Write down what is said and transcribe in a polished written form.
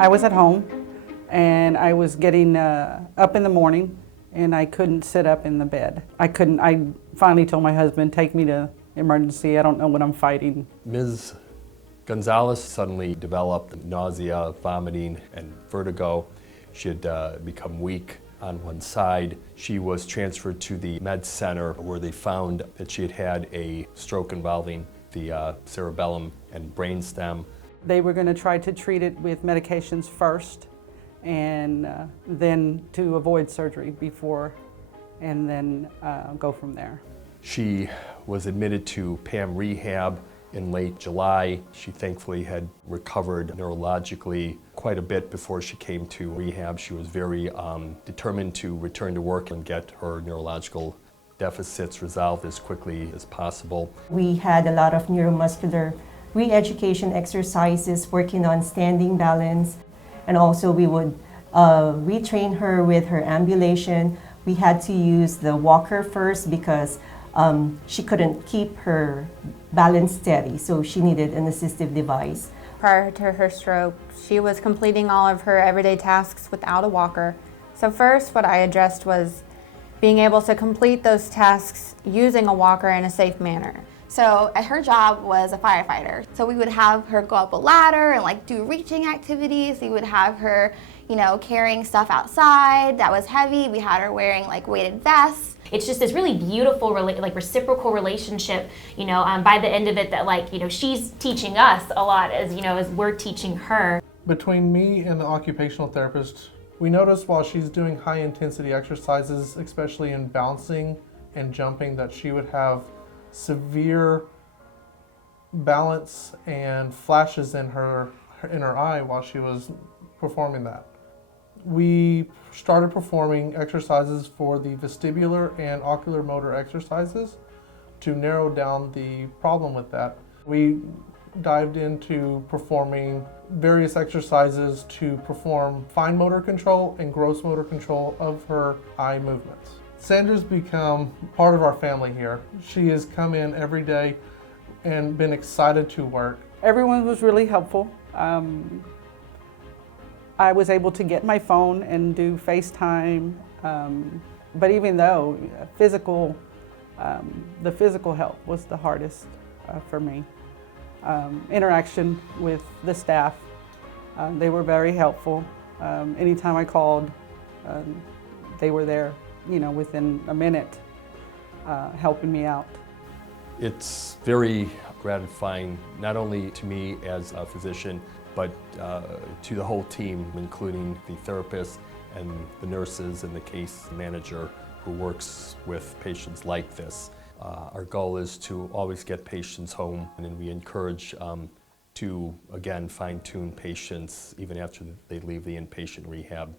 I was at home and I was getting up in the morning and I couldn't sit up in the bed. I finally told my husband, take me to emergency, I don't know what I'm fighting. Ms. Gonzalez suddenly developed nausea, vomiting, and vertigo. She had become weak on one side. She was transferred to the med center where they found that she had had a stroke involving the cerebellum and brainstem. They were going to try to treat it with medications first and then to avoid surgery before and then go from there. She was admitted to PAM rehab in late July. She thankfully had recovered neurologically quite a bit before she came to rehab. She was very determined to return to work and get her neurological deficits resolved as quickly as possible. We had a lot of neuromuscular re-education exercises working on standing balance, and also we would retrain her with her ambulation. We had to use the walker first because she couldn't keep her balance steady, so she needed an assistive device. Prior to her stroke, she was completing all of her everyday tasks without a walker. So first, what I addressed was being able to complete those tasks using a walker in a safe manner. So her job was a firefighter. So we would have her go up a ladder and do reaching activities. We would have her, carrying stuff outside that was heavy. We had her wearing weighted vests. It's just this really beautiful, reciprocal relationship, by the end of it that she's teaching us a lot as we're teaching her. Between me and the occupational therapist, we noticed while she's doing high intensity exercises, especially in bouncing and jumping, that she would have severe balance and flashes in her eye while she was performing that. We started performing exercises for the vestibular and ocular motor exercises to narrow down the problem with that. We dived into performing various exercises to perform fine motor control and gross motor control of her eye movements. Sandra's become part of our family here. She has come in every day and been excited to work. Everyone was really helpful. I was able to get my phone and do FaceTime, but even though the physical help was the hardest for me. Interaction with the staff, they were very helpful. Anytime I called, they were there, within a minute, helping me out. It's very gratifying, not only to me as a physician, but to the whole team, including the therapist and the nurses and the case manager who works with patients like this. Our goal is to always get patients home, and we encourage to, again, fine-tune patients even after they leave the inpatient rehab.